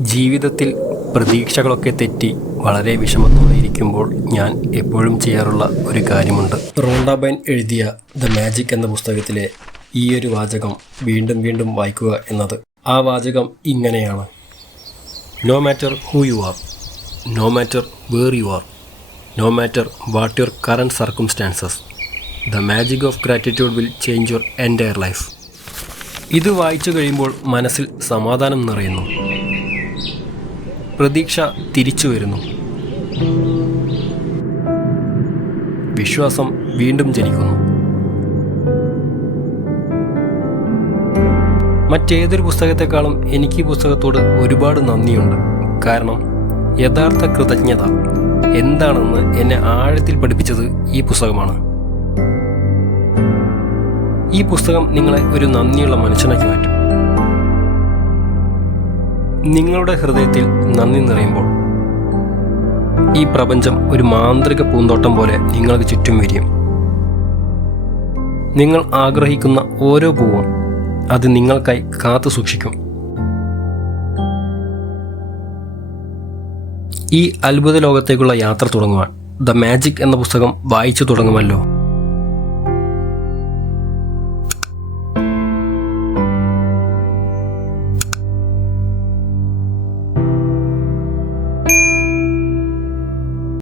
ജീവിതത്തിൽ പ്രതീക്ഷകളൊക്കെ തെറ്റി വളരെ വിഷമത്തോടെ ഇരിക്കുമ്പോൾ ഞാൻ എപ്പോഴും ചെയ്യാറുള്ള ഒരു കാര്യമുണ്ട്. റോണ്ട ബൈൻ എഴുതിയ ദ മാജിക് എന്ന പുസ്തകത്തിലെ ഈയൊരു വാചകം വീണ്ടും വീണ്ടും വായിക്കുക എന്നത്. ആ വാചകം ഇങ്ങനെയാണ്: no matter who you are, no matter where you are, no matter what your current circumstances, the magic of gratitude will change your entire life. ഇത് വായിച്ചു കഴിയുമ്പോൾ മനസ്സിൽ സമാധാനം നിറയുന്നു. പ്രതീക്ഷ തിരിച്ചു വരുന്നു. വിശ്വാസം വീണ്ടും ജനിക്കുന്നു. മറ്റേതൊരു പുസ്തകത്തെക്കാളും എനിക്ക് ഈ പുസ്തകത്തോട് ഒരുപാട് നന്ദിയുണ്ട്. കാരണം യഥാർത്ഥ കൃതജ്ഞത എന്താണെന്ന് എന്നെ ആഴത്തിൽ പഠിപ്പിച്ചത് ഈ പുസ്തകമാണ്. ഈ പുസ്തകം നിങ്ങളെ ഒരു നന്ദിയുള്ള മനുഷ്യനാക്കി മാറ്റും. നിങ്ങളുടെ ഹൃദയത്തിൽ നന്ദി നിറയുമ്പോൾ ഈ പ്രപഞ്ചം ഒരു മാന്ത്രിക പൂന്തോട്ടം പോലെ നിങ്ങൾക്ക് ചുറ്റും വിരിയും. നിങ്ങൾ ആഗ്രഹിക്കുന്ന ഓരോ പൂവും അത് നിങ്ങൾക്കായി കാത്തു സൂക്ഷിക്കും. ഈ അത്ഭുത ലോകത്തേക്കുള്ള യാത്ര തുടങ്ങുവാൻ ദ മാജിക് എന്ന പുസ്തകം വായിച്ചു തുടങ്ങുമല്ലോ.